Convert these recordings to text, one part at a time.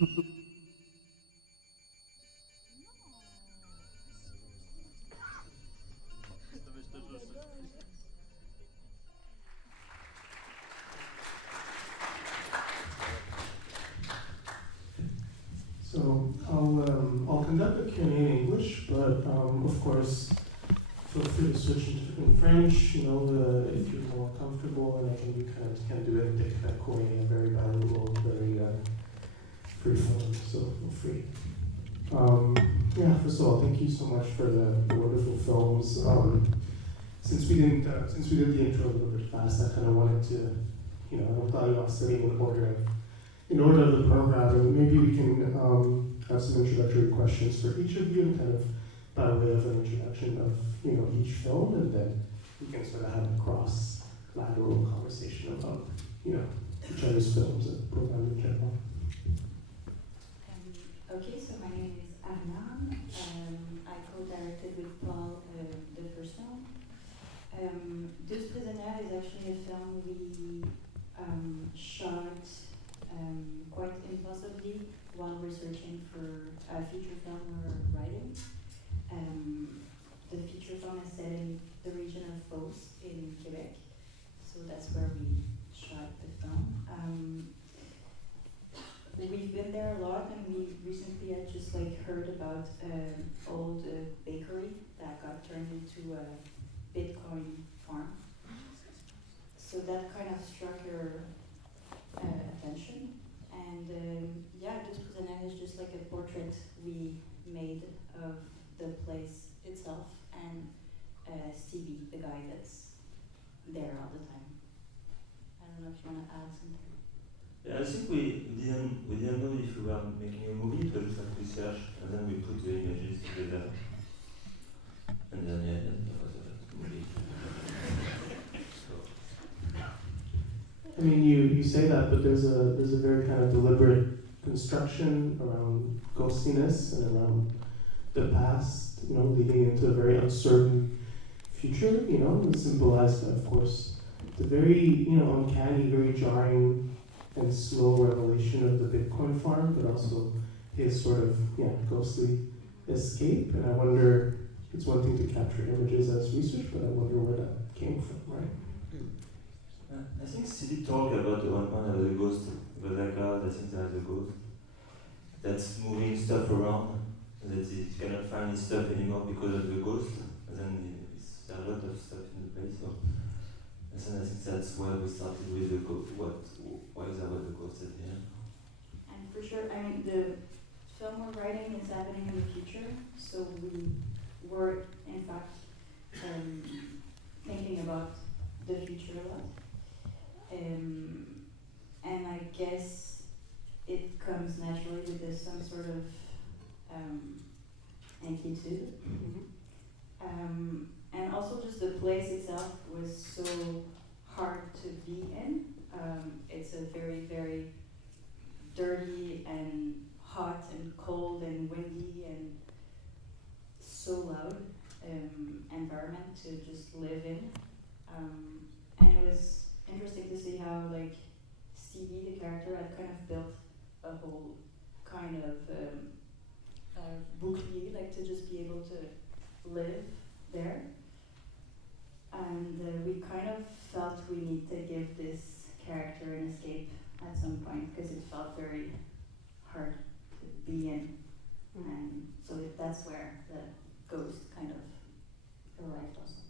So I'll conduct a Q&A in English, but of course, feel free to switch in French, you know, if you're more comfortable, and I think you kind of can do it very bilingual, very free form, so feel free. Yeah, first of all, thank you so much for the wonderful films. Since we did the intro a little bit fast, I kind of wanted to, you know, I thought you all studying in order of the program, and maybe we can have some introductory questions for each of you, and kind of by way of an introduction of, you know, each film, and then we can sort of have a cross-lateral conversation about, you know, each other's films and program in general. Okay, so my name is Ariane. I co-directed with Paul the first film. Douce, prisonnière is actually a film we shot quite impulsively while researching for a feature film we're writing. The feature film is set in the region of Beauce in Quebec, so that's where we shot the film. We've been there a lot, and we recently had just heard about an old bakery that got turned into a Bitcoin farm. So that kind of struck our attention. And yeah, Douce prisonnière is just like a portrait we made of the place itself and Stevie, the guy that's there all the time. I don't know if you want to add something. Yeah, I think we didn't know if we were making a movie. It was just like research, and then we put the images together, and then yeah, that was a movie. I mean, you say that, but there's a very kind of deliberate construction around ghostiness and around the past, you know, leading into a very uncertain future, you know, symbolized by, of course, the very, you know, uncanny, very jarring and slow revelation of the Bitcoin farm, but also his sort of, ghostly escape. And I wonder, it's one thing to capture images as research, but I wonder where that came from, right? I think Stevie talked about one of the ghosts, about that guy that thinks there's a ghost that's moving stuff around, that he cannot find his stuff anymore because of the ghost, and then there are a lot of stuff in the place. So. And I think that's why we started with the ghost. Why is there the ghost at the end? And for sure, I mean, the film we're writing is happening in the future, so we were, in fact, thinking about the future a lot. And I guess it comes naturally with some sort of inquietude. Mm-hmm. And also just the place itself was so hard to be in. It's a very, very dirty and hot and cold and windy and so loud environment to just live in. And it was interesting to see how Stevie, the character, had kind of built a whole kind of bouclier, to just be able to live there. And we kind of felt we need to give this character an escape at some point because it felt very hard to be in. Mm-hmm. And so that's where the ghost kind of arrived also.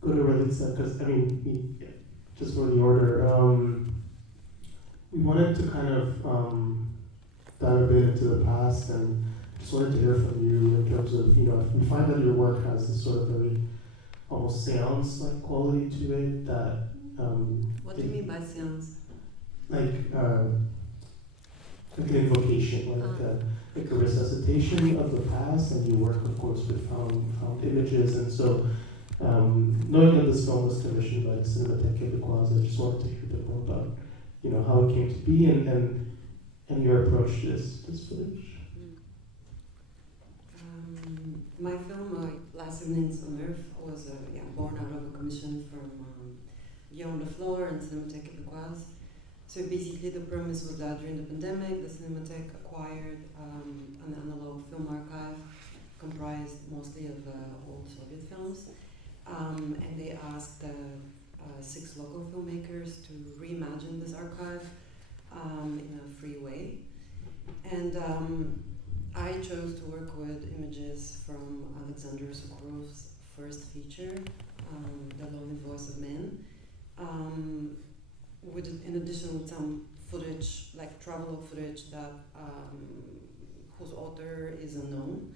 Go to Ralitsa, because, I mean, just for the order, we wanted to kind of dive a bit into the past, and just wanted to hear from you in terms of, we find that your work has this sort of very almost seance-like quality to it that... what do you mean by seance? Like an invocation, like a resuscitation of the past, and you work, of course, with found images, and so knowing that this film was commissioned by the Cinémathèque Québécoise, I just wanted to hear a bit more about, how it came to be and your approach to this footage. My film, La Semaine was born out of a commission from Guillaume Leflore and Cinémathèque Québécoise. So basically the premise was that during the pandemic, the Cinémathèque acquired an analog film archive comprised mostly of old Soviet films. And they asked 6 local filmmakers to reimagine this archive in a free way. And I chose to work with images from Alexander Sokhorov's first feature, The Lonely Voice of Man, in addition with some footage, like travel footage that whose author is unknown.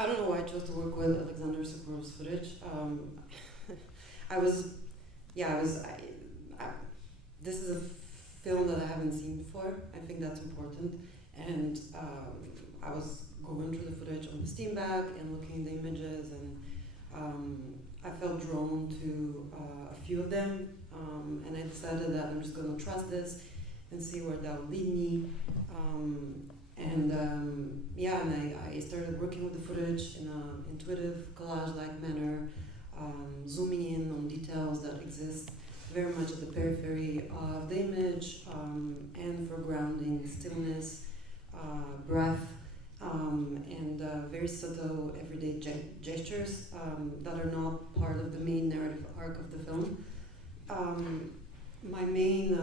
I don't know why I chose to work with Alexander Sokhorov's footage. This is a film that I haven't seen before. I think that's important. And I was going through the footage on the Steam bag and looking at the images, and I felt drawn to a few of them. And I decided that I'm just going to trust this and see where that will lead me. And I started working with the footage in an intuitive collage-like manner, zooming in on details that exist very much at the periphery of the image, and foregrounding stillness, breath, and very subtle everyday gestures that are not part of the main narrative arc of the film. My main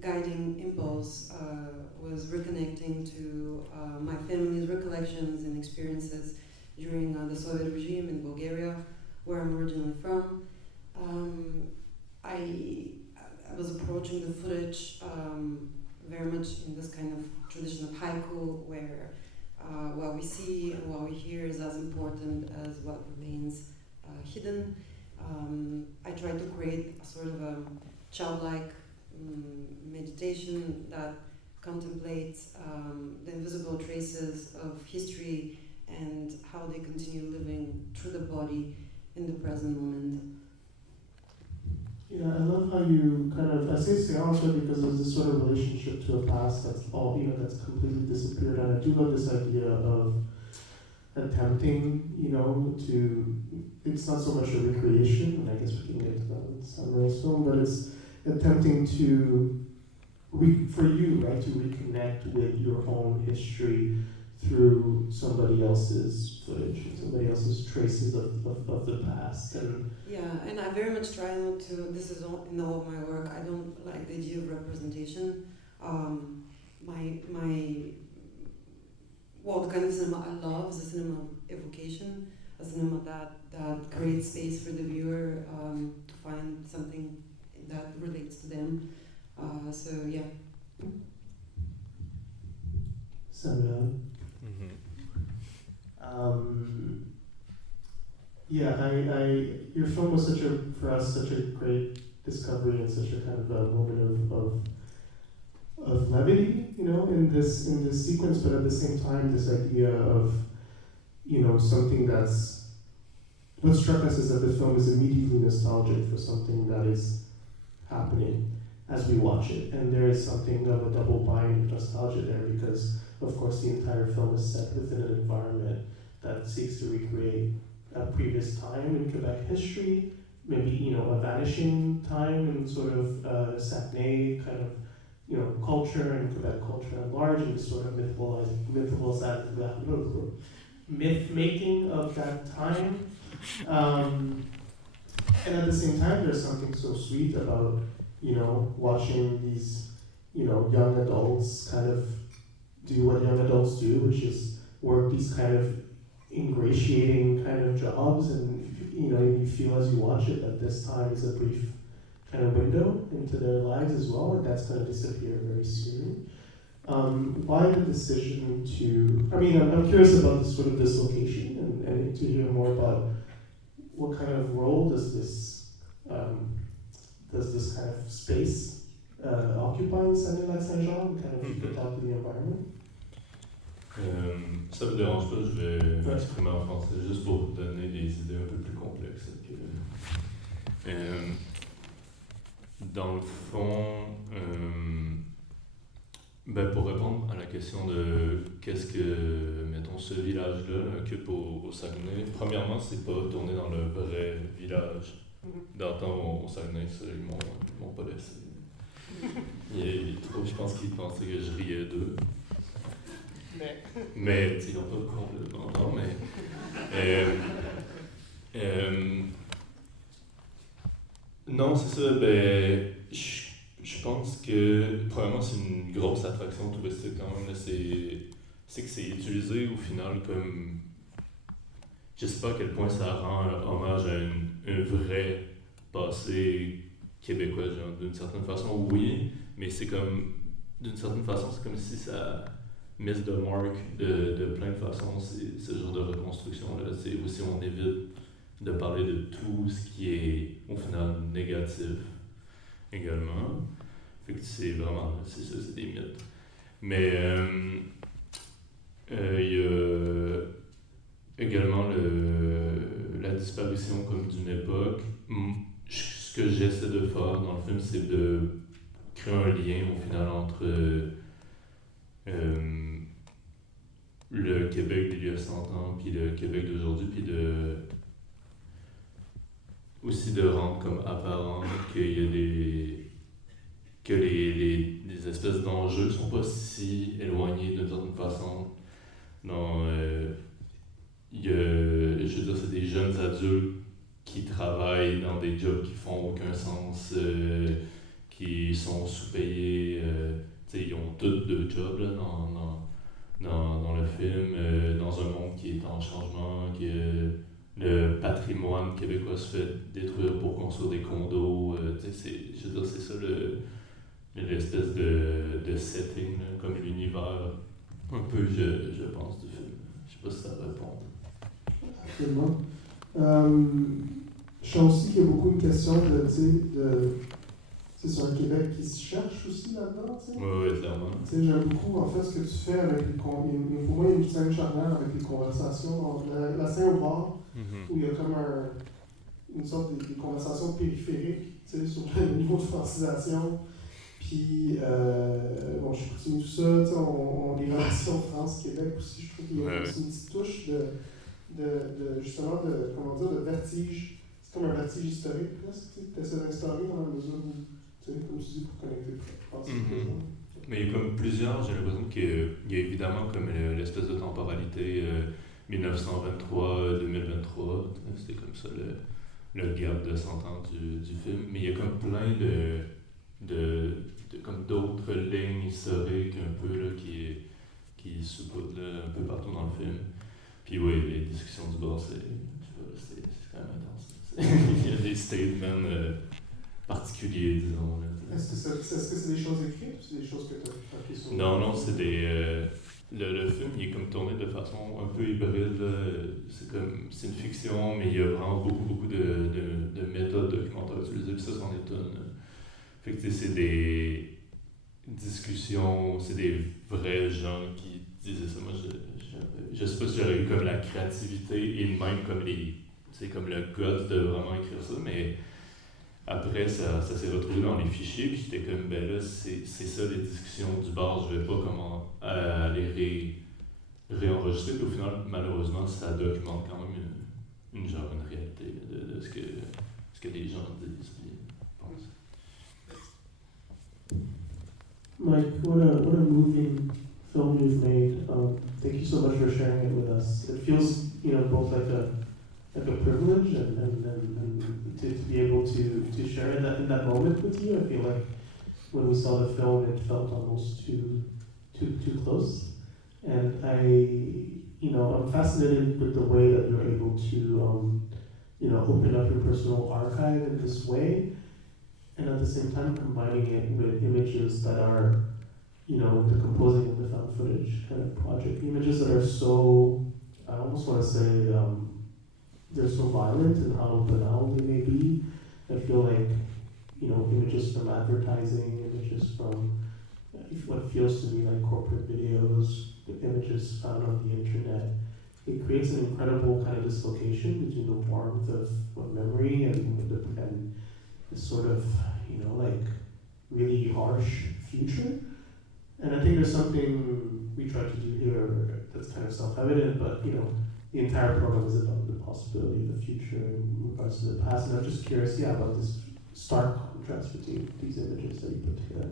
guiding impulse was reconnecting to my family's recollections and experiences during the Soviet regime in Bulgaria, where I'm originally from. I was approaching the footage very much in this kind of tradition of haiku, where what we see and what we hear is as important as what remains hidden. I tried to create a sort of a childlike meditation that contemplates the invisible traces of history and how they continue living through the body in the present moment. Yeah, I love how you kind of, I say seance because there's this sort of relationship to a past that's that's completely disappeared. And I do love this idea of attempting, it's not so much a recreation, and I guess we can get to that with Samurai's film, but it's attempting to, for you, right, to reconnect with your own history through somebody else's footage, somebody else's traces of the past. And I very much try not to, this is all, in all of my work, I don't like the idea of representation. The kind of cinema I love is a cinema of evocation, a cinema that creates space for the viewer to find something that relates to them. Samuel. Your film was for us such a great discovery and such a kind of a moment of levity, in this sequence, but at the same time, this idea of, something that's, what struck us is that the film is immediately nostalgic for something that is happening as we watch it, and there is something of a double bind of nostalgia there because, of course, the entire film is set within an environment that seeks to recreate a previous time in Quebec history, maybe a vanishing time in sort of Saguenay kind of culture and Quebec culture at large, and this sort of myth making of that time. And at the same time, there's something so sweet about watching these young adults kind of do what young adults do, which is work these kind of ingratiating kind of jobs, and you feel as you watch it that this time is a brief kind of window into their lives as well, and that's going to disappear very soon. Why the decision to? I'm curious about this sort of dislocation, and to hear more about what kind of role does this kind of space occupy in Saint-Jean? Kind of, you could talk to the environment. Ça me dérange pas, je vais m'exprimer en français juste pour vous donner des idées un peu plus complexes. Dans le fond, pour répondre à la question de qu'est-ce que, mettons, ce village-là, là, occupe au Saguenay. Premièrement, c'est pas tourné dans le vrai village. D'antan au Saguenay, ça, ils m'ont pas laissé. Je pense qu'ils pensaient que je riais d'eux. Mais ils n'ont pas complètement. Non, mais. Non, c'est ça. Je pense que, premièrement, c'est une grosse attraction touristique quand même. Là, c'est que c'est utilisé au final comme. Je sais pas à quel point ça rend hommage à un vrai passé québécois, genre, d'une certaine façon, oui, mais c'est comme. D'une certaine façon, c'est comme si ça miss the mark de plein de façons, ce genre de reconstruction-là. C'est aussi, on évite de parler de tout ce qui est au final négatif également. Fait que c'est vraiment, c'est ça, c'est des mythes. Mais il y a également la disparition comme d'une époque. Ce que j'essaie de faire dans le film, c'est de créer un lien au final entre le Québec d'il y a 100 ans puis le Québec d'aujourd'hui, puis aussi de rendre comme apparent qu'il y a les espèces d'enjeux sont pas si éloignés d'une certaine façon. Non, je veux dire, c'est des jeunes adultes qui travaillent dans des jobs qui font aucun sens, qui sont sous-payés. Ils ont tous deux jobs là, dans le film, dans un monde qui est en changement, que le patrimoine québécois se fait détruire pour construire des condos. Je veux dire, c'est ça l'espèce de setting, là, comme l'univers, un peu, je pense, du film. Je sais pas si ça répond. Absolument. Je sens aussi qu'il y a beaucoup de questions c'est sur un Québec qui se cherche aussi là-dedans, tu sais. Oui, clairement. Tu sais, j'aime beaucoup, en fait, ce que tu fais avec les pour moi, il y a une scène charnière avec les conversations, entre la scène au bar, où il y a comme une sorte de conversation périphérique, tu sais, sur le niveau de francisation. Puis, bon, je continue tout ça, tu sais, les relations France-Québec aussi, je trouve qu'il y a aussi une petite touche justement, comment dire, de vertige. C'est comme un vertige historique, presque, tu essaies d'instaurer dans la mesure où, tu sais, comme tu dis, pour connecter passé et présent. Mais il y a comme plusieurs, j'ai l'impression qu'il y a évidemment comme l'espèce de temporalité 1923-2023, c'était comme ça le gap de 100 ans du film, mais il y a comme plein comme d'autres lignes historiques un peu là, qui saupoudrent là, un peu partout dans le film. Puis oui, les discussions du bar, c'est quand même intense. Il y a des statements particuliers, disons. Là. Est-ce que c'est des choses écrites ou c'est des choses que tu as fait sur... Non, c'est des... le film, il est comme tourné de façon un peu hybride. Là. C'est une fiction, mais il y a vraiment beaucoup de méthodes documentaires utilisées, puis ça, c'en est une. Fait que c'est des discussions, c'est des vrais gens qui disaient ça. Moi, je sais pas si j'aurais eu comme la créativité et même comme comme le guts de vraiment écrire ça, mais après ça s'est retrouvé dans les fichiers, puis j'étais comme, ben là, c'est ça les discussions du bar, je vais pas comment aller réenregistrer, puis au final, malheureusement, ça documente quand même une réalité de ce que les gens disent et pensent. Mike, what a moving film you've made. Thank you so much for sharing it with us. It feels, both like a privilege and to be able to share in that moment with you. I feel like when we saw the film, it felt almost too close. And I'm fascinated with the way that you're able to, open up your personal archive in this way, and at the same time combining it with images that are, the composing of the found footage kind of project. Images that are so, I almost want to say, they're so violent in how banal they may be. I feel like, images from advertising, images from what feels to me like corporate videos, the images found on the internet. It creates an incredible kind of dislocation between the warmth of memory and this sort of, really harsh future. And I think there's something we try to do here at the that's kind of self-evident, but you know, the entire program is about the possibility of the future in regards to the past. And I'm just curious, yeah, about this stark contrast between these images that you put together.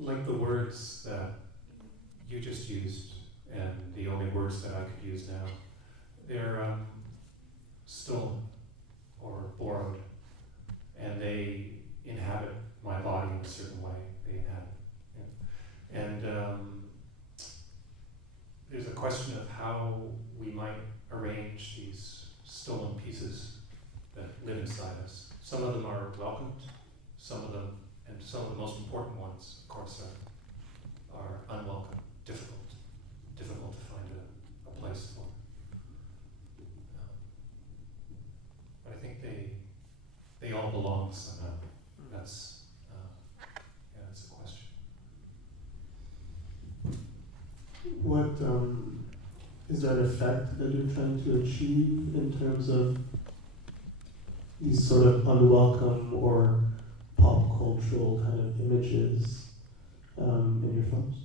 Like the words that you just used, and the only words that I could use now, they're stolen or borrowed, and they inhabit my body in a certain way. They inhabit, yeah. And there's a question of how we might arrange these stolen pieces that live inside us. Some of them are welcomed, some of them, and some of the most important ones, of course, are unwelcome, difficult to find a place for. But I think they all belong somehow. That's that's a question. What is there an effect that you're trying to achieve in terms of these sort of unwelcome or pop cultural kind of images in your films?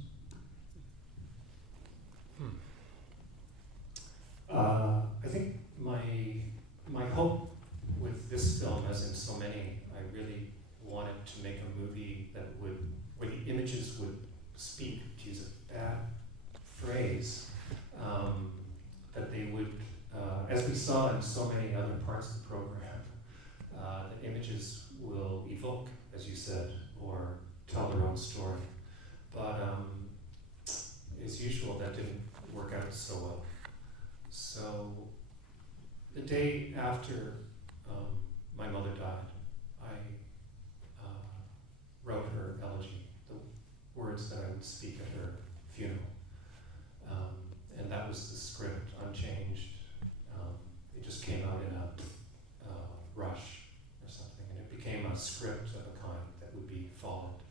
I think my hope with this film, as in so many, I really wanted to make a movie that where the images would speak, to use a bad phrase, that they would, as we saw in so many other parts of the program, that images will evoke, as you said, or tell their own story. But as usual, that didn't work out so well. So the day after my mother died, I wrote her elegy, the words that I would speak at her funeral. And that was the script, unchanged. It just came out in a rush or something, and it became a script of a kind that would be followed.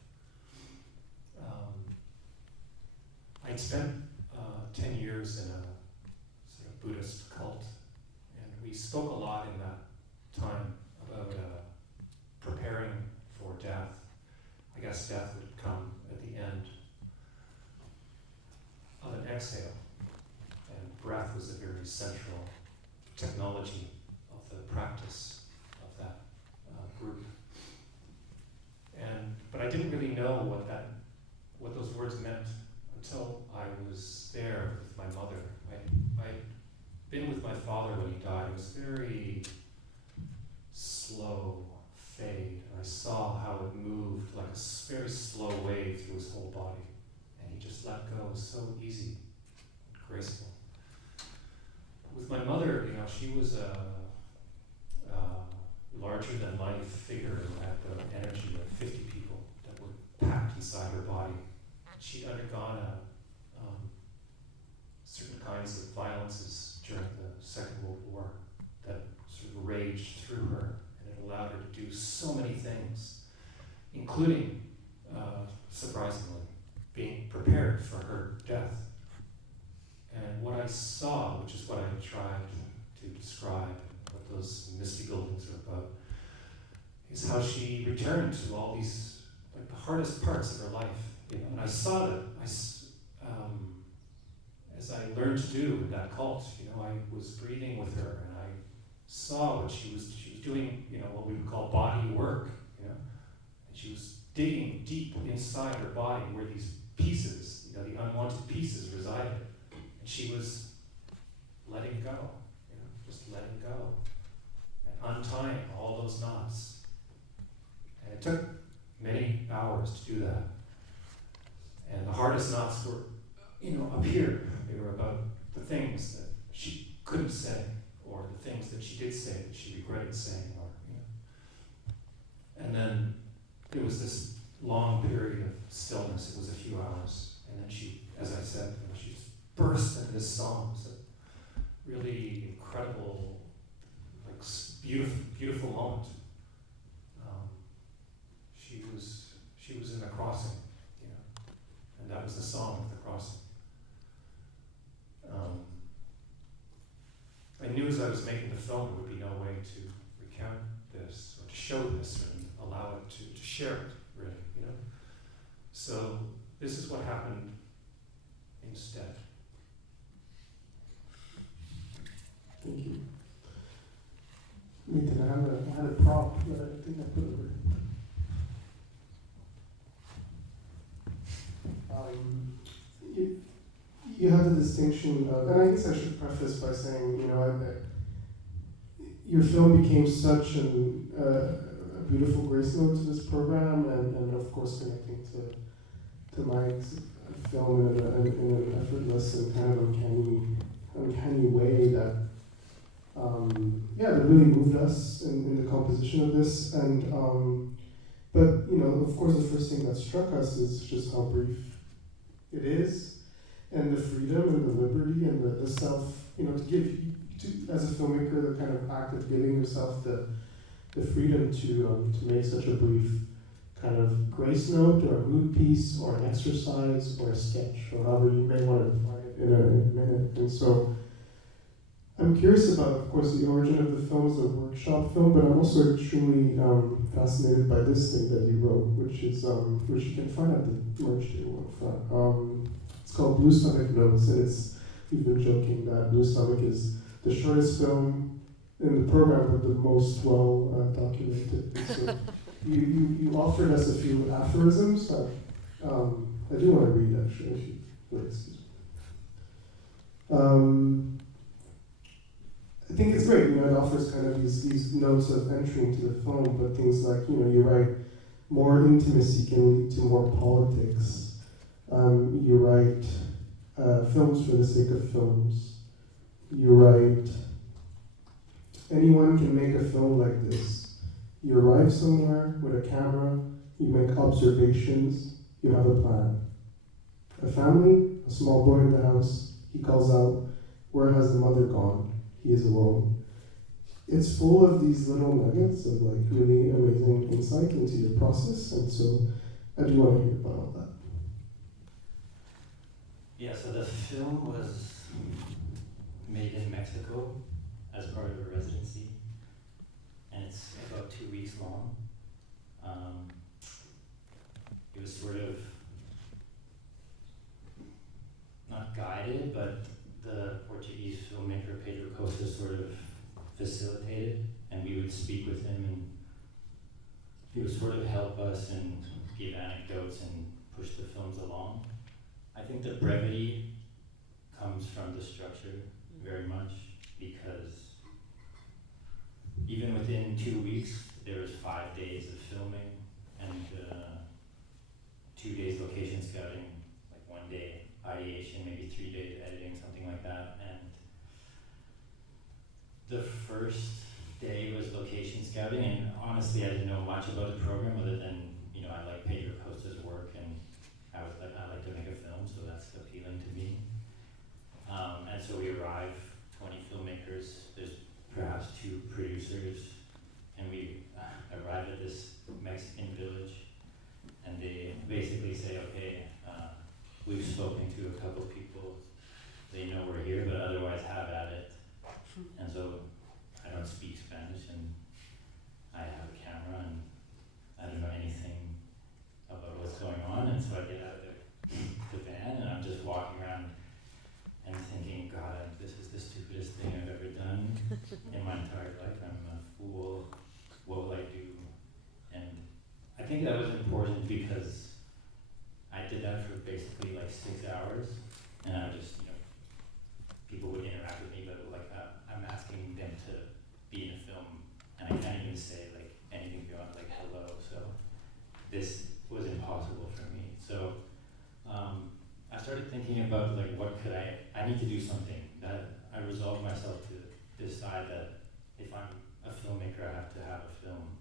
I'd spent 10 years in a sort of Buddhist cult, and we spoke a lot in that time about preparing for death. I guess death would come at the end of an exhale, and breath was a very central technology of the practice of that group. But I didn't really know what those words meant until I was there with my mother. I'd been with my father when he died. It was very slow fade. And I saw how it moved like a very slow wave through his whole body. And he just let go. It was so easy, graceful. With my mother, you know, she was a larger than life figure who had the energy of 50 people that were packed inside her body. She'd undergone certain kinds of violences during the Second World War that sort of raged through her, and it allowed her to do so many things, including, surprisingly, being prepared for her death. And what I saw, which is what I tried to describe, what those misty buildings are about, is how she returned to all these, like the hardest parts of her life. You know, and I saw that, as I learned to do in that cult, you know, I was breathing with her, and I saw what she was doing, you know, what we would call body work, you know, and she was digging deep inside her body where these pieces, you know, the unwanted pieces resided, and she was letting go, you know, just letting go, and untying all those knots. And it took many hours to do that. And the hardest knots were, you know, up here. They were about the things that she couldn't say, or the things that she did say that she regretted saying, or, you know. And then there was this long period of stillness. It was a few hours. And then she, as I said, you know, she just burst into this song. It was a really incredible, like beautiful moment. She was in the crossing, you know, and that was the song of the crossing. I knew as I was making the film there would be no way to recount this, or to show this, or allow it to share it, really, you know. So this is what happened instead. Thank you. Nathan, I had a prop that I think I put over. You have the distinction of, and I guess I should preface by saying, you know, your film became such a beautiful grace note to this program, and of course connecting to Mike's film in an effortless and kind of uncanny way that, that really moved us in the composition of this. And but you know, of course, the first thing that struck us is just how brief it is, and the freedom and the liberty and the self, you know, to give as a filmmaker the kind of act of giving yourself the freedom to make such a brief kind of grace note or a mood piece or an exercise or a sketch or however you may want to define it in a minute. And so I'm curious about, of course, the origin of the film as a workshop film, but I'm also extremely fascinated by this thing that you wrote, which is which you can find at the merch table in front. It's called Blue Stomach Notes, and we've been joking that Blue Stomach is the shortest film in the program, but the most well documented. So you offered us a few aphorisms that I do want to read, actually, if you would excuse me. I think it's great, you know, it offers kind of these notes of entry into the film, but things like, you know, you write more intimacy can lead to more politics. You write films for the sake of films. You write, anyone can make a film like this. You arrive somewhere with a camera, you make observations, you have a plan. A family, a small boy in the house, he calls out, where has the mother gone? He is alone. It's full of these little nuggets of like really amazing insight into your process, and so I do want to hear about all that. Yeah, so the film was made in Mexico as part of a residency, and it's about 2 weeks long. It was sort of not guided, but the Portuguese filmmaker Pedro Costa sort of facilitated, and we would speak with him, and he would sort of help us and give anecdotes and push the films along. I think the brevity comes from the structure very much, because even within 2 weeks, there was 5 days of filming and 2 days location scouting, like 1 day ideation, maybe 3 days editing, something like that. And the first day was location scouting, and honestly, I didn't know much about the program other than, you know, I like Pedro Costa's work, and I like to make a film, so that's appealing to me. And so we arrive, 20 filmmakers, there's perhaps 2 producers, and we arrive at this Mexican village, and they basically say, okay, we've spoken to a couple people, they know we're here, but otherwise have at it. And so I don't speak Spanish, and I have a camera, and I don't know anything about what's going on, and so I get out of the van, and I'm just walking around and thinking, God, this is the stupidest thing I've ever done in my entire life. I'm a fool. What will I do? And I think that was important because I did that for basically like 6 hours, and I just, you know, people would interact with me, but like I'm asking them to be in a film, and I can't even say like anything beyond like hello. So this was impossible for me. So I started thinking about like what could I need to do something. That I resolved myself to decide that if I'm a filmmaker, I have to have a film.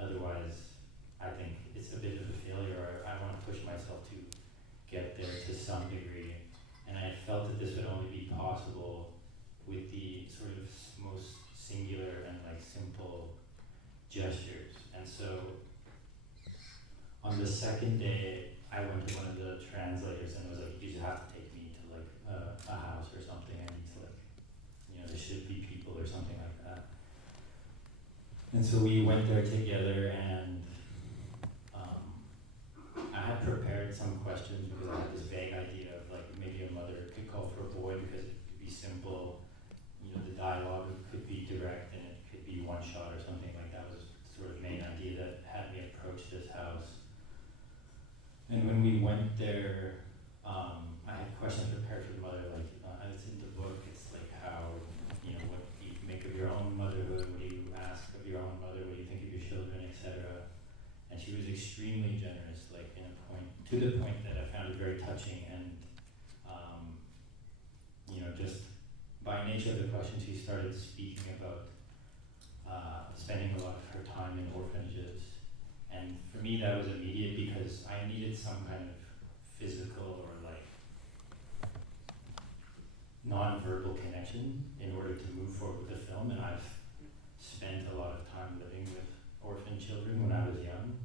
Otherwise, I think it's a bit of a failure, or I want to push myself to get there to some degree. And I felt that this would only be possible with the sort of most singular and like simple gestures. And so on the second day, I went to one of the translators and was like, you just have to take me to like a house or something. I need to like, you know, there should be people or something like that. And so we went there together, and I had prepared some questions because point there, I had questions prepared for the mother, like, it's in the book, it's like how, what do you make of your own motherhood, what do you ask of your own mother, what do you think of your children, etc. And she was extremely generous, like to the point that I found it very touching, and just by nature of the question, she started speaking about spending a lot of her time in orphanages. And for me, that was immediate because I needed some kind of physical or like non-verbal connection in order to move forward with the film. And I've spent a lot of time living with orphan children when I was young.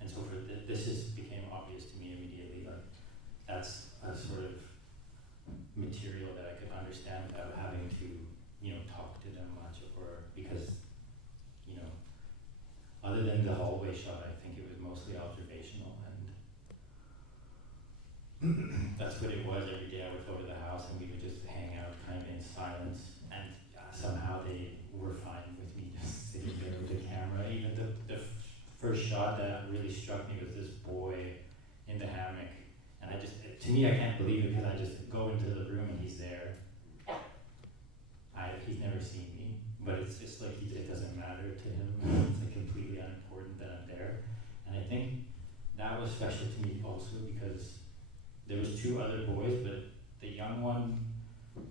And so this became obvious to me immediately. Like that's a sort of material that I could understand without having to, talk to them much, or because, other than the hallway shot, I think it was mostly observational, and that's what it was. Every day I would go to the house and we would just hang out kind of in silence, and somehow they were fine with me just sitting there with the camera. Even the first shot that really struck me was this boy in the hammock, and to me, I can't believe it because I just go into the room and he's there. He's never seen me, but it's just like it doesn't matter to him. It's like completely unimportant that I'm there. And I think that was special to me also because there was two other boys, but the young one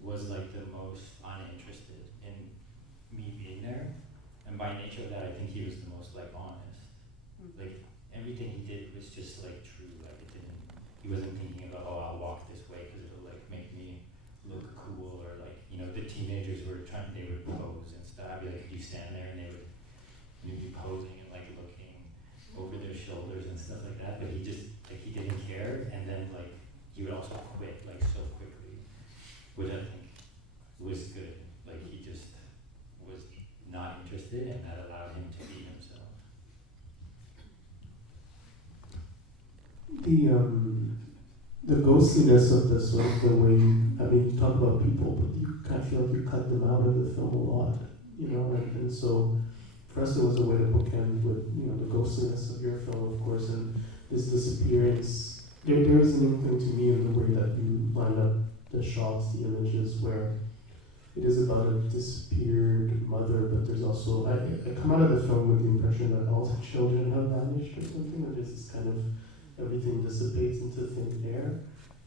was like the most uninterested in me being there. And by nature of that, I think he was the most like honest. Like everything he did was just like true. Like he wasn't thinking about, oh, I'll walk this way because it'll like make me look cool, or like, the teenagers they would pose and stuff. I'd be like, could you stand there? And they would be posing and like looking over their shoulders and stuff like that. But he just, like, he didn't care. And then like, he would also quit like so quickly, which I think was good. Like he just was not interested, and that allowed him to be himself. The ghostliness of the sort of the way you talk about people, but you kind of feel like you cut them out of the film a lot, and so for us it was a way to bookend with, the ghostliness of your film, of course, and this disappearance. There is an inkling to me in the way that you line up the shots, the images, where it is about a disappeared mother, but there's also, I come out of the film with the impression that all the children have vanished or something, and there's this kind of everything dissipates into thin air,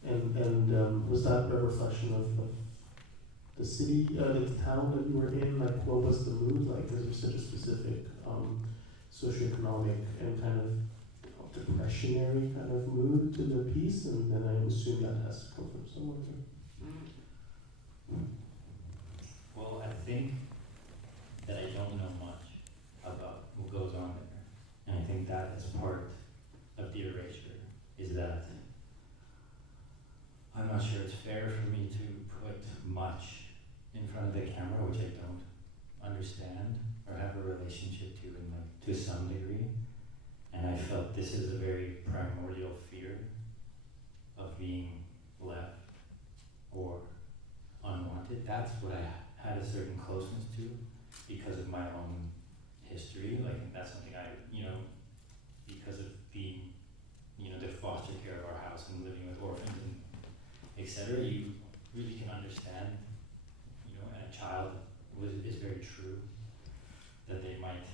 and was that a reflection of the city, the town that you were in? Like, what was the mood like? Is there such a specific socioeconomic and kind of depressionary kind of mood to the piece? And then I assume that has to come from somewhere. Well, I think that I don't know much about what goes on there, and I think that is part of the erasure, is that I'm not sure it's fair for me to put much in front of the camera, which I don't understand or have a relationship to to some degree. And I felt this is a very primordial fear of being left or unwanted. That's what I had a certain closeness to because of my own history. Like that's something because of being, the foster care of our house and living with orphans and etc. You really can understand, and a child is very true that they might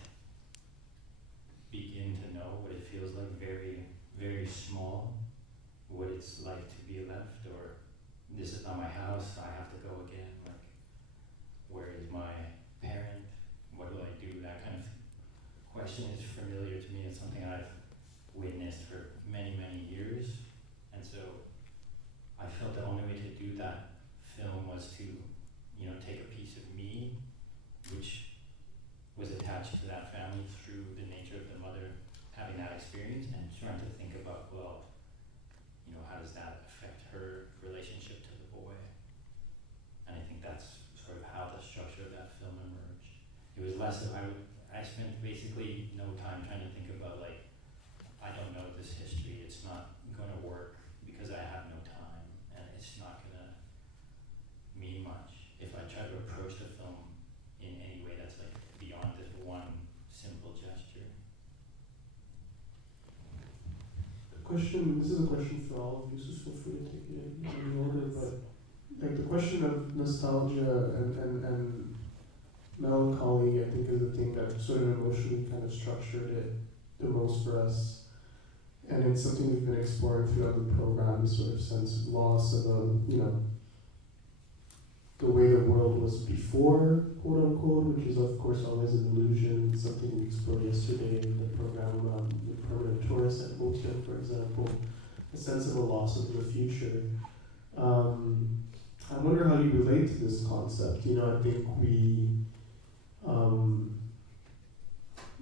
begin to know what it feels like, very, very small, what it's like to be left, or this is not my house, I have to go again, like, where is my parent, what will I do, that kind of question is familiar to me. It's something I've witnessed for many, many years, and so I felt the only way to do that film was to, take a piece of me, which was attached to that family through the nature of the mother having that experience, and trying to think about, well, how does that affect her relationship to the boy? And I think that's sort of how the structure of that film emerged. It was less of, I spent basically no time trying to think about, like, I don't know this history, it's not going to work because I have no time, and it's not going to mean much if I try to approach the film in any way that's like beyond this one simple gesture. The question, this is a question for all of you, so feel free to take it in order, but like the question of nostalgia and melancholy, I think, is the thing that sort of emotionally kind of structured it the most for us. And it's something we've been exploring throughout the program, this sort of sense of loss of the way the world was before, quote unquote, which is of course always an illusion, something we explored yesterday in the program, the permanent tourist at Autant, for example, a sense of a loss of the future. I wonder how you relate to this concept. I think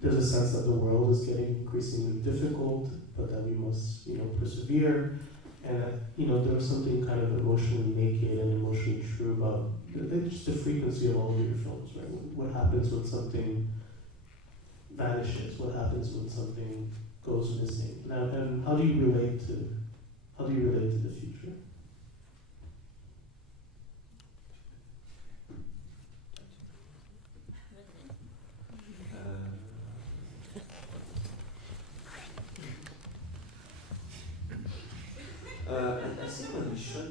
there's a sense that the world is getting increasingly difficult, but that we must, persevere. And there was something kind of emotionally naked and emotionally true about just the frequency of all of your films, right? What happens when something vanishes? What happens when something goes missing? Now, and how do you relate to the future? I think when we shot,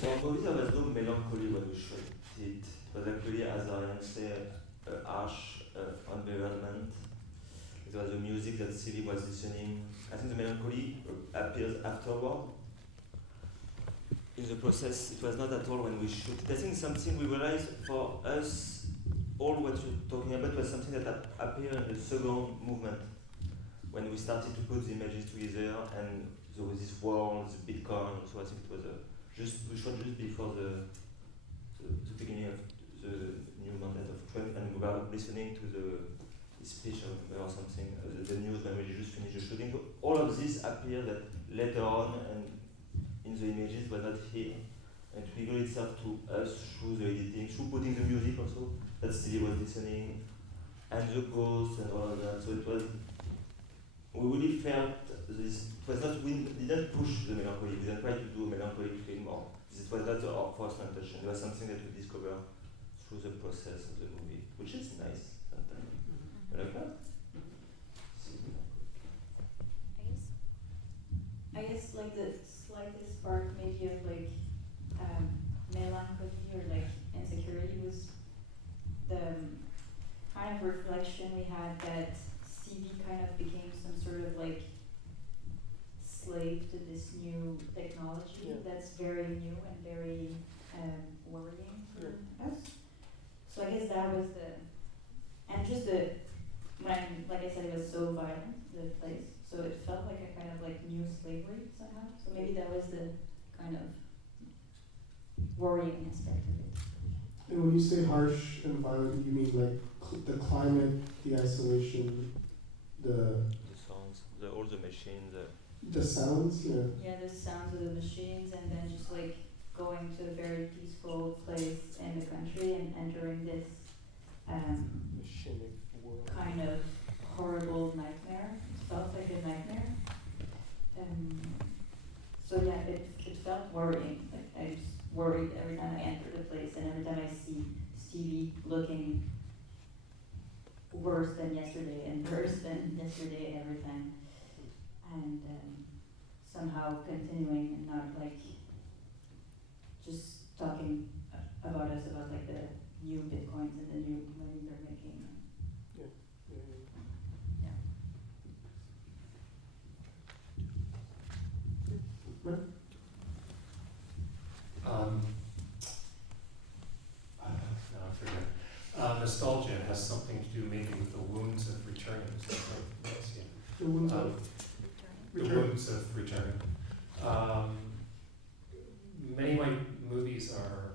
probably there was no melancholy when we shot it. It was actually, as Ariane said, harsh environment. It was the music that Sylvie was listening. I think the melancholy appears afterward. In the process, it was not at all when we shoot. I think something we realized for us, all what you're talking about was something that appeared in the second movement, when we started to put the images together, and there was this world, the Bitcoin. So I think it was we shot just before the beginning of the new mandate of Trump, and we were listening to the speech or something, the news when we just finished the shooting. So all of this appeared that later on, and in the images was not here, and it revealed itself to us through the editing, through putting the music also that Stevie was listening, and the ghosts and all of that. So it was. We really felt this. It was not. We didn't push the melancholy. We didn't try to do a melancholic film. Or this was not our first intention. It was something that we discovered through the process of the movie, which is nice sometimes. You like that? I guess like the slightest spark maybe of like melancholy or like insecurity was the kind of reflection we had that Stevie kind of became some sort of like slave to this new technology that's very new and very worrying for us. So I guess that was and just like I said, it was so violent, the place. So it felt like a kind of like new slavery somehow. So maybe that was the kind of worrying aspect of it. And when you say harsh and violent, you mean like the climate, the isolation, the sounds, all the machines. The sounds, Yeah, the sounds of the machines, and then just like going to a very peaceful place in the country and entering this kind of horrible nightmare. It felt like a nightmare. So yeah, it felt worrying. Like I just worried every time I entered the place, and every time I see Stevie looking worse than yesterday and worse than yesterday and every time. And somehow continuing and not like just talking about us, about like the new bitcoins and the new money they're making. Nostalgia has something to do maybe with the wounds of returning. the wounds of The wounds of returning. Many of my movies are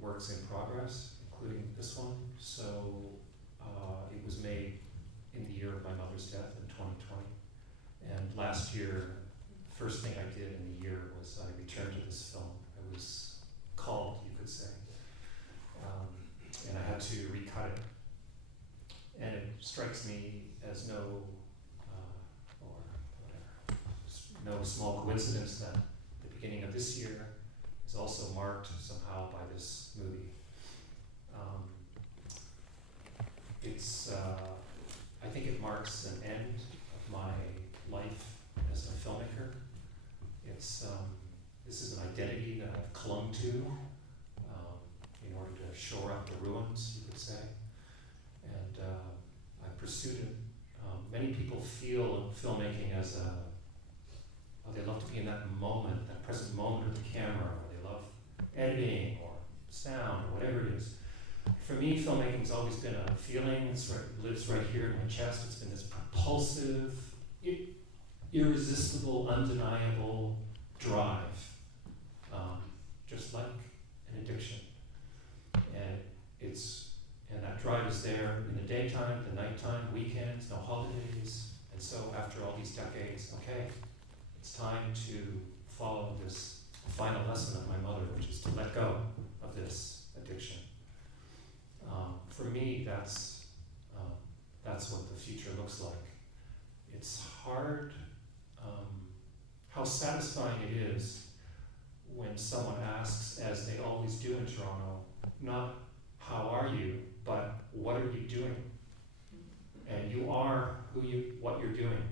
works in progress, including this one. So it was made in the year of my mother's death in 2020. And last year, first thing I did in the year was I returned to this film. I was called, you could say. And I had to recut it. And it strikes me as no small coincidence that the beginning of this year is also marked somehow by this movie. I think it marks an end of my life as a filmmaker. shore up the ruins, you could say. And I pursued it. Many people feel filmmaking as they love to be in that moment, that present moment of the camera, or they love editing or sound or whatever it is. For me, filmmaking's always been a feeling. It lives right here in my chest. It's been this propulsive, irresistible, undeniable drive, just like an addiction. And that drive is there in the daytime, the nighttime, weekends, no holidays. And so after all these decades, okay, it's time to follow this final lesson of my mother, which is to let go of this addiction. For me, that's what the future looks like. It's hard, how satisfying it is when someone asks, as they always do in Toronto, not how are you, but what are you doing? And you are what you're doing,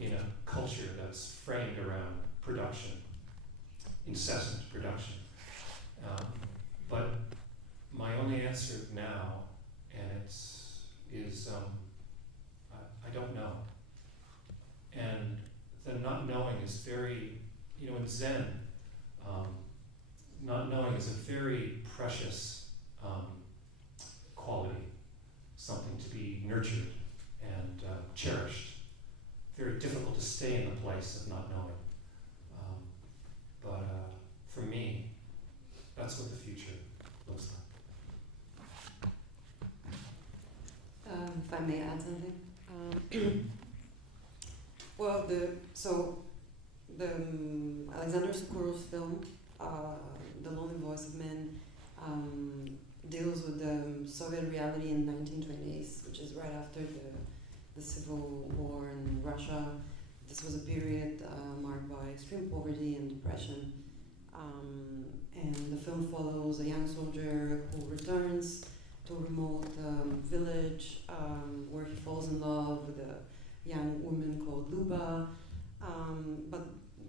in a culture that's framed around production, incessant production. But my only answer now, and I don't know. And the not knowing is very, in Zen, not knowing is a very precious quality, something to be nurtured and cherished. Very difficult to stay in the place of not knowing. But for me, that's what the future looks like. If I may add something. Well, the Alexander Sokurov's film, The Lonely Voice of Men, deals with the Soviet reality in the 1920s, which is right after the Civil War in Russia. This was a period marked by extreme poverty and depression. And the film follows a young soldier who returns to a remote village where he falls in love with a young woman called Luba. But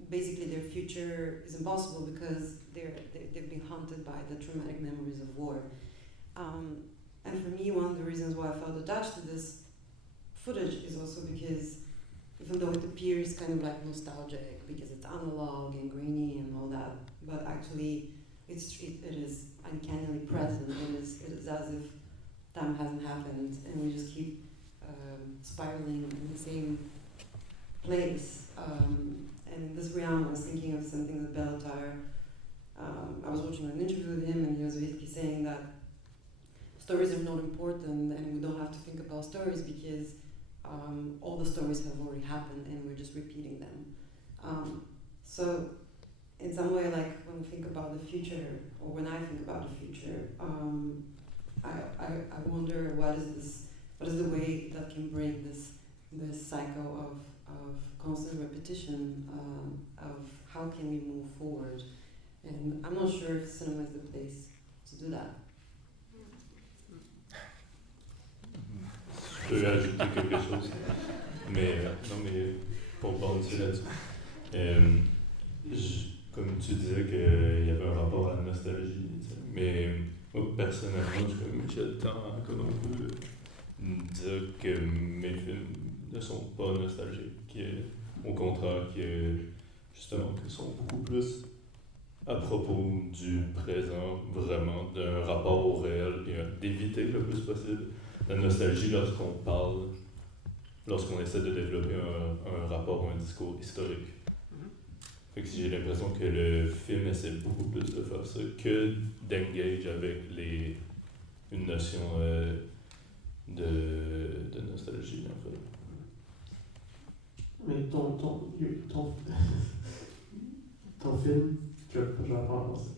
basically their future is impossible because they've been haunted by the traumatic memories of war. And for me, one of the reasons why I felt attached to this footage is also because even though it appears kind of like nostalgic because it's analog and grainy and all that, but actually it is uncannily present. It is as if time hasn't happened and we just keep spiraling in the same place. And in this realm, I was thinking of something that Bellatar, I was watching an interview with him and he was basically saying that stories are not important and we don't have to think about stories because all the stories have already happened and we're just repeating them. So in some way, like when we think about the future, or when I think about the future, I wonder what is the way that can break this cycle of constant repetition, of how can we move forward. And I'm not sure if cinema is the place to do that. Je peux ajouter quelque chose, mais pour bondir là-dessus. Comme tu disais qu'il y avait un rapport à la nostalgie, mais moi personnellement, j'ai le temps comme un peu dire que mes films ne sont pas nostalgiques, au contraire, justement, qu'ils sont beaucoup plus à propos du présent, vraiment d'un rapport au réel, et d'éviter le plus possible la nostalgie lorsqu'on essaie de développer un rapport ou un discours historique. Fait que j'ai l'impression que le film essaie beaucoup plus de faire ça que d'engage avec une notion de nostalgie, en fait. Mais ton film, je vais apprendre en français.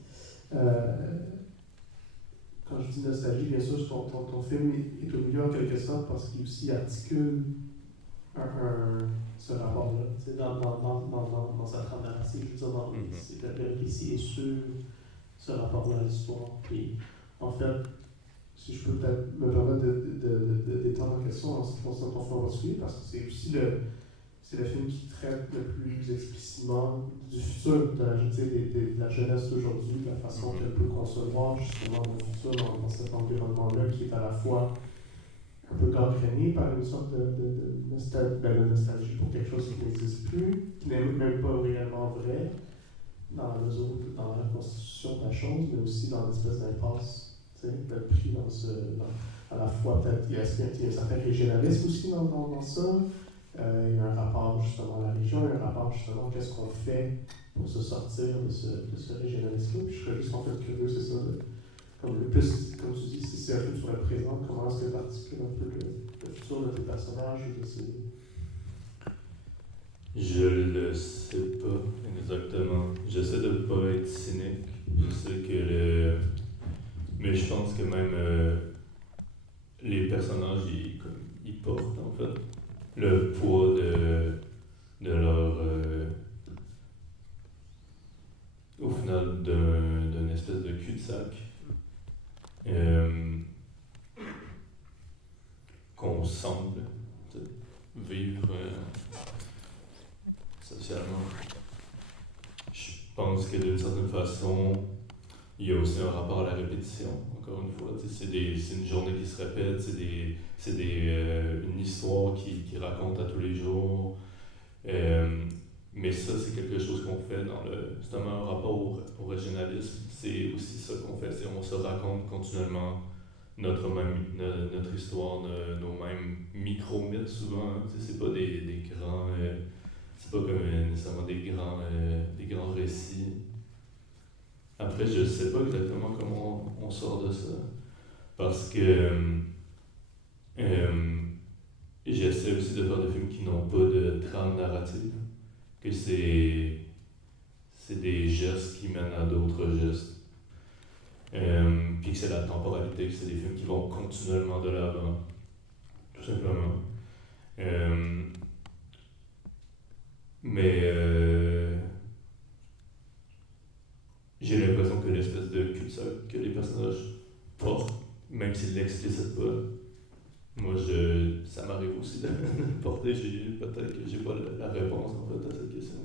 Quand je dis nostalgie, bien sûr, ton film est au milieu en quelque sorte parce qu'il aussi articule ce rapport-là. C'est dans sa trame narrative, je veux dire, le récit est sur ce rapport-là à l'histoire. Puis, en fait, si je peux peut-être me permettre d'étendre la question en ce qui concerne ton film en particulier, parce que c'est aussi c'est le film qui traite le plus explicitement du futur, de la jeunesse d'aujourd'hui, de la façon qu'elle peut concevoir justement le futur dans cet environnement-là qui est à la fois un peu gangréné par une sorte de nostalgie pour quelque chose qui n'existe plus, qui n'est même pas réellement vrai, dans la mesure dans la constitution de la chose, mais aussi dans l'espèce d'impasse, d'être pris à la fois peut-être, il y a un certain régionalisme aussi dans ça. Il y a un rapport justement à la région, il y a un rapport justement à qu'est-ce qu'on fait pour se sortir de ce régionalisme. Puis je serais juste en fait curieux, c'est ça, comme le plus, comme tu dis, si c'est un film sur le présent, comment est-ce que tu articules un peu le futur de tes personnages ou de ces... Je le sais pas exactement. J'essaie de pas être cynique. Je sais que mais je pense que même les personnages, ils portent en fait le poids de leur... au final, d'une espèce de cul-de-sac. Qu'on semble vivre socialement. Je pense que d'une certaine façon, il y a aussi un rapport à la répétition, encore une fois. C'est une journée qui se répète, c'est une histoire qui raconte à tous les jours. Mais ça, c'est quelque chose qu'on fait c'est un rapport au régionalisme. C'est aussi ça qu'on fait, on se raconte continuellement notre histoire, nos mêmes micro-mythes souvent. Hein. C'est pas des grands... c'est pas comme nécessairement des grands récits. Après, je sais pas exactement comment on sort de ça. Parce que j'essaie aussi de faire des films qui n'ont pas de trame narrative. Que c'est des gestes qui mènent à d'autres gestes. Puis que c'est la temporalité, que c'est des films qui vont continuellement de l'avant, tout simplement. Mais j'ai l'impression que l'espèce de cul-de-sac que les personnages portent, même s'ils ne l'explicitent pas, moi ça m'arrive aussi de le porter. Peut-être que j'ai pas la réponse en fait à cette question.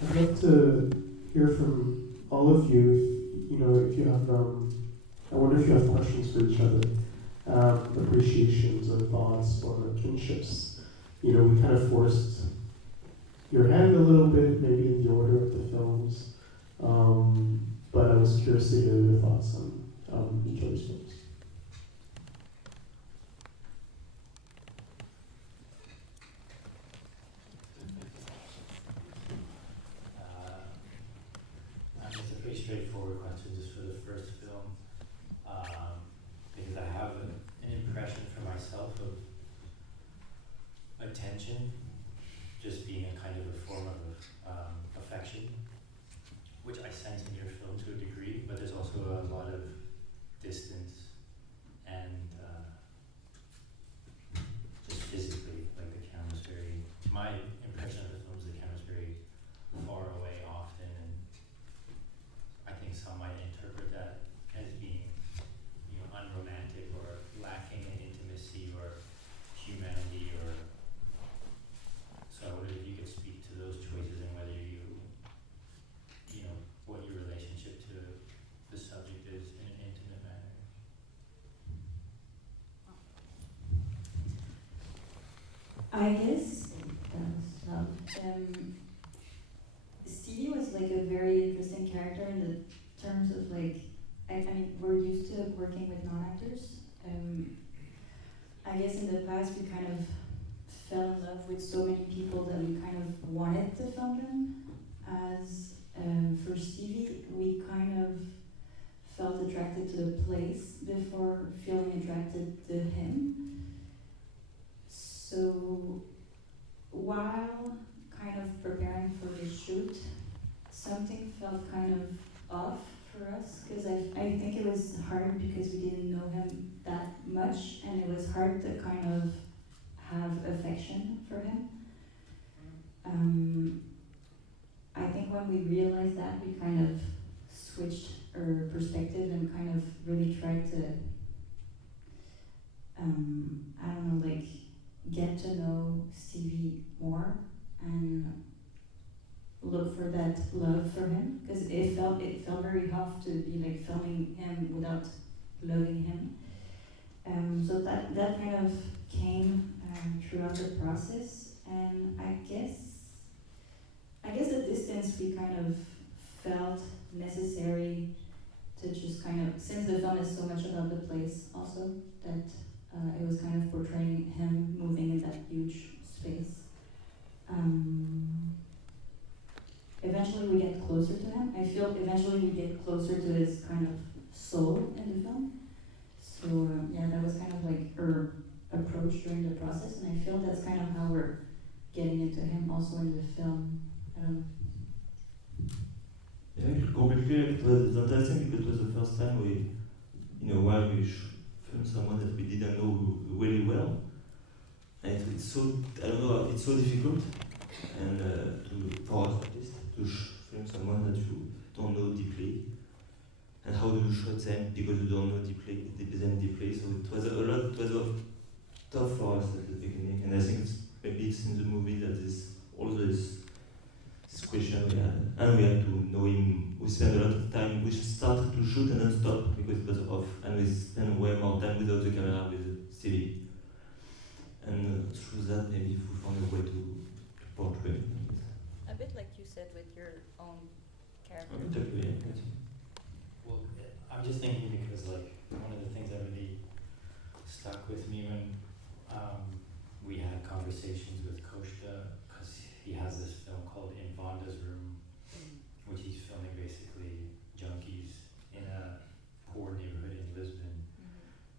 I'd like to hear from all of you, if you have, I wonder if you have questions for each other, appreciations or thoughts or kinships. We kind of forced your hand a little bit, maybe in the order of the films, but I was curious to hear your thoughts on each other's films. It's a pretty straightforward question just for the first film, because I have an impression for myself of attention just being a kind of a form of affection, which I sense in your film to a degree, but there's also a lot of distance and just physically, like the camera's my impression of the film is the camera's very far away often, and I think some might interpret that as being, unromantic or lacking in intimacy or humanity, or so I wondered if you could speak to those choices and whether what your relationship to the subject is in an intimate manner. I guess Stevie was like a very interesting character in the terms of we're used to working with non-actors. I guess in the past we kind of fell in love with so many people that we kind of wanted to film them. As for Stevie, we kind of felt attracted to the place before feeling attracted to him. So while kind of preparing for the shoot, something felt kind of off for us, because I think it was hard because we didn't know him that much, and it was hard to kind of have affection for him. I think when we realized that, we kind of switched our perspective and kind of really tried to, get to know Stevie more and look for that love for him, because it felt very tough to be like filming him without loving him. So that kind of came throughout the process, and I guess the distance we kind of felt necessary to just kind of, since the film is so much about the place also, that it was kind of portraying him moving in that huge space. Eventually we get closer to him. I feel eventually we get closer to his kind of soul in the film. So yeah, that was kind of like our approach during the process, and I feel that's kind of how we're getting into him also in the film. I don't know. Yeah, completely. It was interesting because it was the first time we, while we filmed someone that we didn't know really well, and it's so, I don't know, it's so difficult, and for us at least, to film someone that you don't know deeply, and how do you shoot them because you don't know them deeply. So it was tough for us at the beginning, and I think maybe it's in the movie that is all this question we had, and we had to know him. We spent a lot of time. We started to shoot and then stop because it was off, and we spent way more time without the camera with Stevie. And through that, maybe we found a way to portray. A bit like you said with your own character. Well, I'm just thinking because like one of the things that really stuck with me when we had conversations with Koshta, because he has this film called In Vonda's Room, which he's filming basically junkies in a poor neighborhood in Lisbon.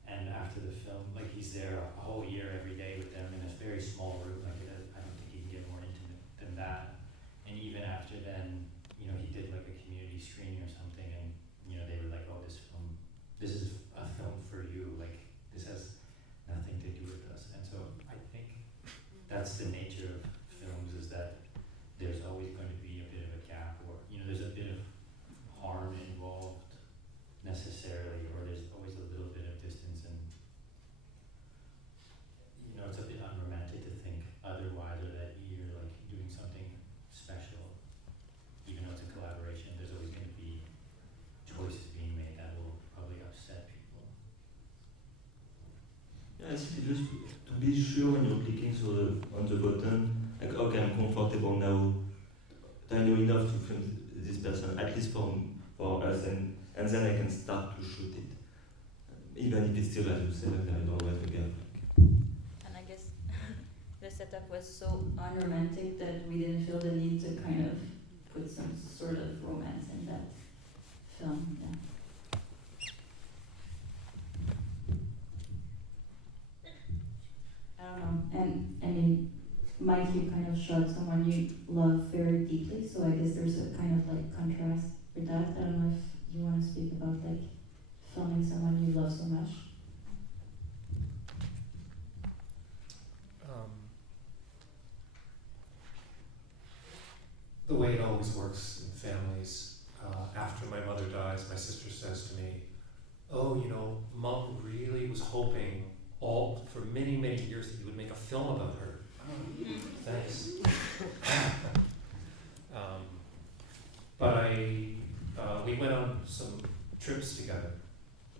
And after the film, like he's there a whole year every day with them in a very small room. Like I don't think he can get more intimate than that. And even after then, he did like a community screening or something, and they were like, "Oh, this is a film for you. Like this has nothing to do with us." And so I think that's the nature of films, is that there's always going to be a bit of a gap, or there's a bit of harm involved necessarily, or there's always a little bit of distance, and it's a bit unromantic to think otherwise, or that you're like doing something special, even though it's a collaboration. There's always going to be choices being made that will probably upset people. Yeah, I think just to be sure when you're clicking on the button, like, okay, I'm comfortable now. I know enough to film this person, at least for us, and then I can start to shoot it. Even if it's still, as you said, there is always a gap. And I guess the setup was so unromantic that we didn't feel the need to kind of put some sort of romance in that film. Yeah. I don't know. And I mean, Mike, you kind of shot someone you love very deeply, so I guess there's a kind of like contrast with that. I don't know if you want to speak about like filming someone you love so much. The way it always works in families, after my mother dies, my sister says to me, "Oh, Mom really was hoping for many, many years that you would make a film about her." Thanks. But we went on some trips together.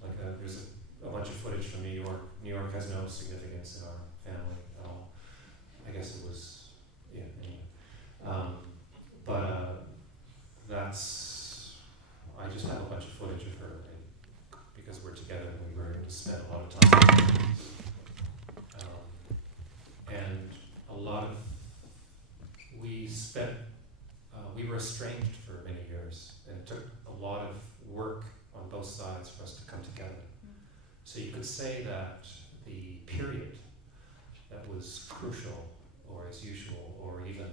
Like there's a bunch of footage from New York. New York has no significance in our family at all. I guess it was, yeah, anyway. I just have a bunch of footage of her, because we're together and we were able to spend a lot of time. And a lot of, we were estranged for many years, and it took a lot of work on both sides for us to come together. So you could say that the period that was crucial, or as usual, or even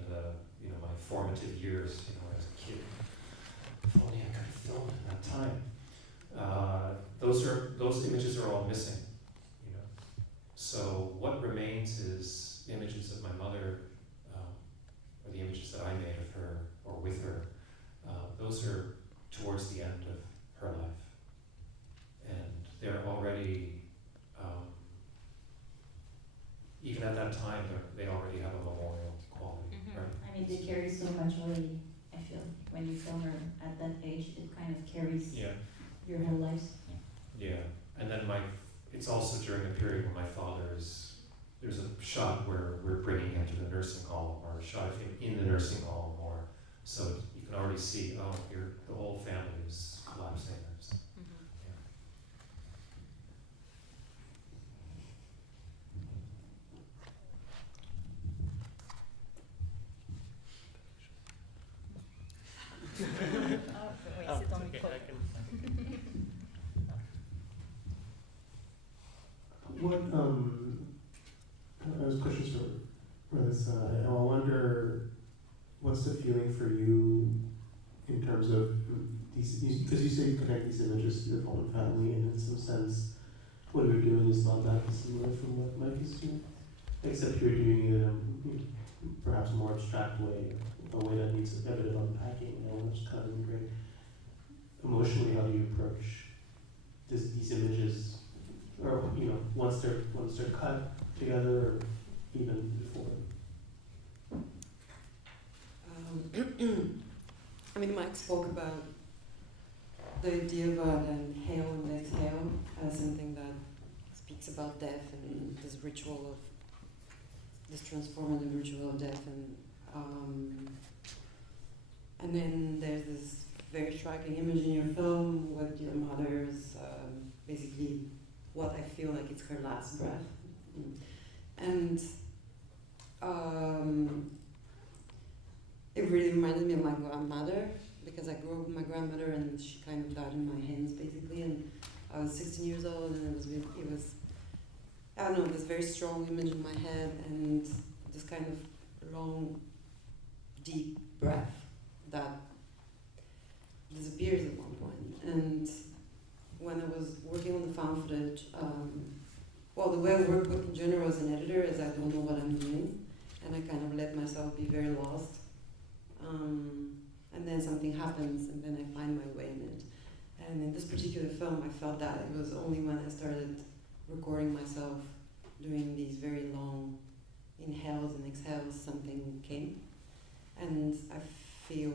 my formative years, as a kid, if only I could have filmed at that time. Those images are all missing, So what remains is images of my mother, or the images that I made of her or with her. Those are towards the end of her life, and they're already, even at that that time, they already have a memorial quality, right? I mean, they carry so much already, I feel. When you film her at that age, it kind of carries your whole life. Yeah, and then it's also during a period when my there's a shot where we're bringing him to the nursing home, or a shot of him in the nursing home, or so you can already see, here the whole family is collapsing. So, What I was questions for this. I wonder, what's the feeling for you in terms of these? Because you say you connect these images to your own family, and in some sense, what you're doing is not that dissimilar from what Mike is doing, except you're doing it in a perhaps more abstract way, a way that needs a bit of unpacking, which is kind of great. Emotionally, how do you approach these images? Or once they're cut together, or even before. I mean, Mike spoke about the idea of an inhale and exhale as something that speaks about death and this ritual of this transformative ritual of death, and then there's this very striking image in your film with your mother's basically what I feel like it's her last breath. And it really reminded me of my grandmother, because I grew up with my grandmother and she kind of died in my hands basically, and I was 16 years old, and it was I don't know, this very strong image in my head, and this kind of long, deep breath that disappears at one point. And when I was working on the found footage, the way I work in general as an editor is I don't know what I'm doing, and I kind of let myself be very lost. And then something happens, and then I find my way in it. And in this particular film, I felt that it was only when I started recording myself doing these very long inhales and exhales, something came. And I feel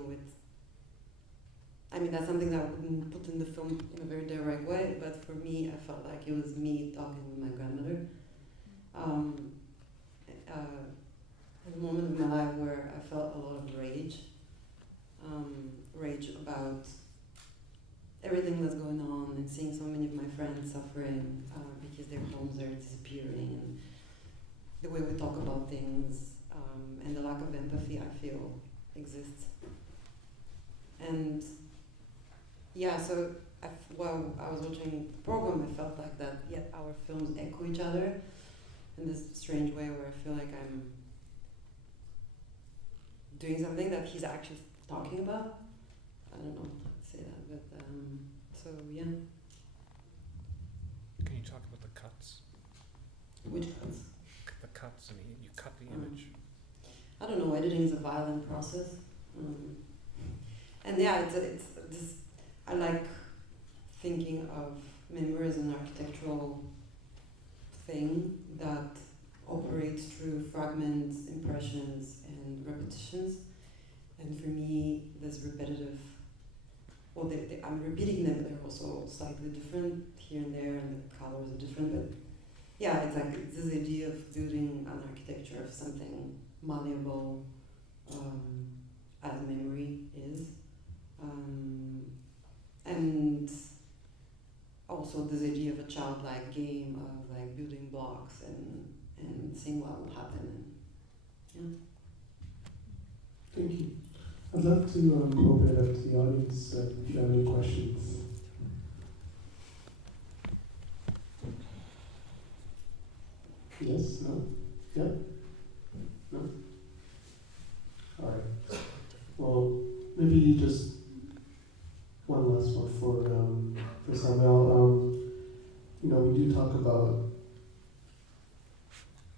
that's something that I wouldn't put in the film in a very direct way, but for me, I felt like it was me talking with my grandmother. At a moment in my life where I felt a lot of rage about everything that's going on, and seeing so many of my friends suffering because their homes are disappearing, and the way we talk about things, and the lack of empathy I feel exists. And so while I was watching the program, I felt like that yet our films echo each other in this strange way where I feel like I'm doing something that he's actually talking about. I don't know how to say that, but yeah. Can you talk about the cuts? Which cuts? The cuts, you cut the image. I don't know, editing is a violent process. And it's this, I like thinking of memory as an architectural thing that operates through fragments, impressions, and repetitions. And for me, this repetitive, I'm repeating them, but they're also slightly different here and there, and the colors are different. But it's this idea of building an architecture of something malleable, as memory is. And also this idea of a childlike game of like building blocks and seeing what will happen. Thank you. I'd love to open it up to the audience if you have any questions. Yes? No? Yeah? No? All right. Well, maybe just one last one for Samuel. We do talk about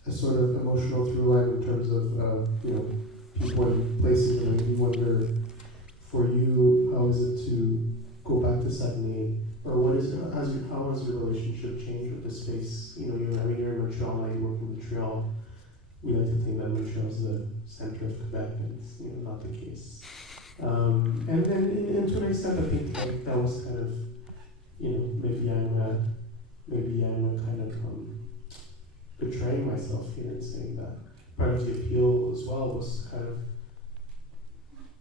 a sort of emotional through line in terms of people and places, and I do wonder, for you, how is it to go back to Saguenay, or how has your relationship changed with the space? You're in Montreal now, you work in Montreal. we like to think that Montreal is the center of Quebec, and it's not the case. And to an extent, I think like, that was kind of, maybe I'm kind of betraying myself here and saying that part of the appeal as well was kind of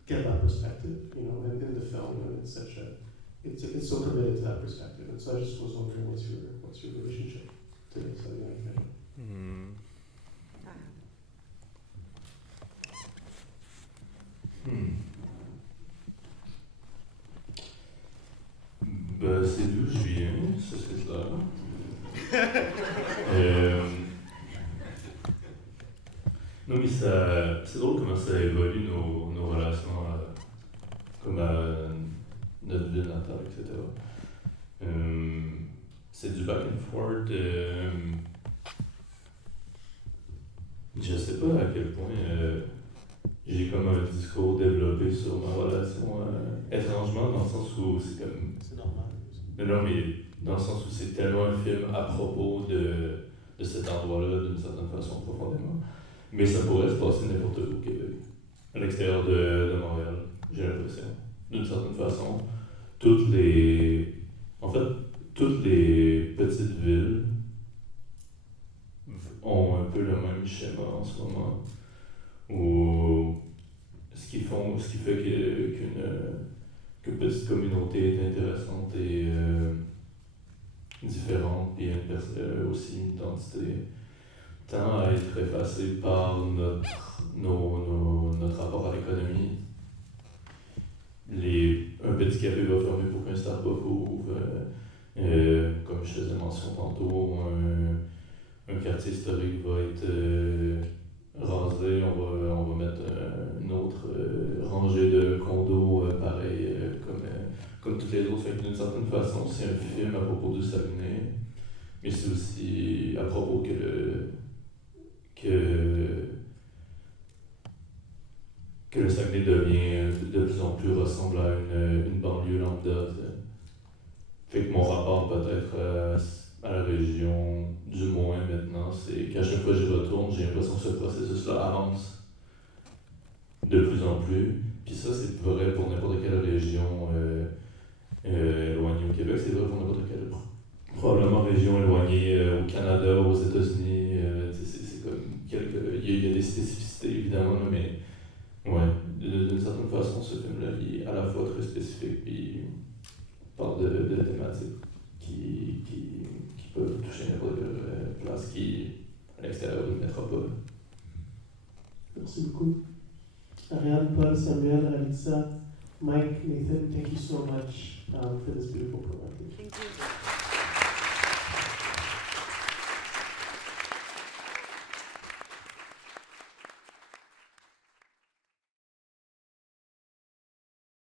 get that perspective, and in the film, it's such a, it's so committed to that perspective, and so I just was wondering what's your relationship to this? Ben, c'est d'où je viens, ça c'est clair. Non mais c'est drôle comment ça évolue nos relations comme à notre ville natale, etc. C'est du back and forth. Je sais pas à quel point j'ai comme un discours développé sur ma relation étrangement dans le sens où c'est comme... C'est normal. Non mais dans le sens où c'est tellement un film à propos de cet endroit-là d'une certaine façon profondément. Mais ça pourrait se passer n'importe où au Québec, à l'extérieur de Montréal, j'ai l'impression. D'une certaine façon, toutes les petites villes ont un peu le même schéma en ce moment, où ce qui fait qu'une petite communauté est intéressante et différente, et aussi une identité, tend à être effacée par notre rapport à l'économie. Un petit café va fermer pour qu'un Starbucks ouvre, comme je faisais mention tantôt, un quartier historique va être rasé, on va mettre une autre rangée de condos pareil comme toutes les autres. Fait que d'une certaine façon, c'est un film à propos du Saguenay, mais c'est aussi à propos que le Saguenay devient de plus en plus ressemble à une banlieue lambda. Fait que mon rapport peut-être à la région, du moins maintenant, c'est qu'à chaque fois que j'y retourne, j'ai l'impression que ce processus-là avance de plus en plus. Puis ça, c'est vrai pour n'importe quelle région éloignée au Québec, c'est vrai pour n'importe quelle probablement région éloignée au Canada, aux États-Unis. C'est comme il y a des spécificités évidemment, mais ouais, d'une certaine façon, ce film-là est à la fois très spécifique et parle de thématiques qui peuvent toucher n'importe quelle place qui est à l'extérieur d'une métropole. Merci beaucoup. Ariane, Paul, Samuel, Ralitsa, Mike, Nathan, thank you so much for this beautiful program. Thank you.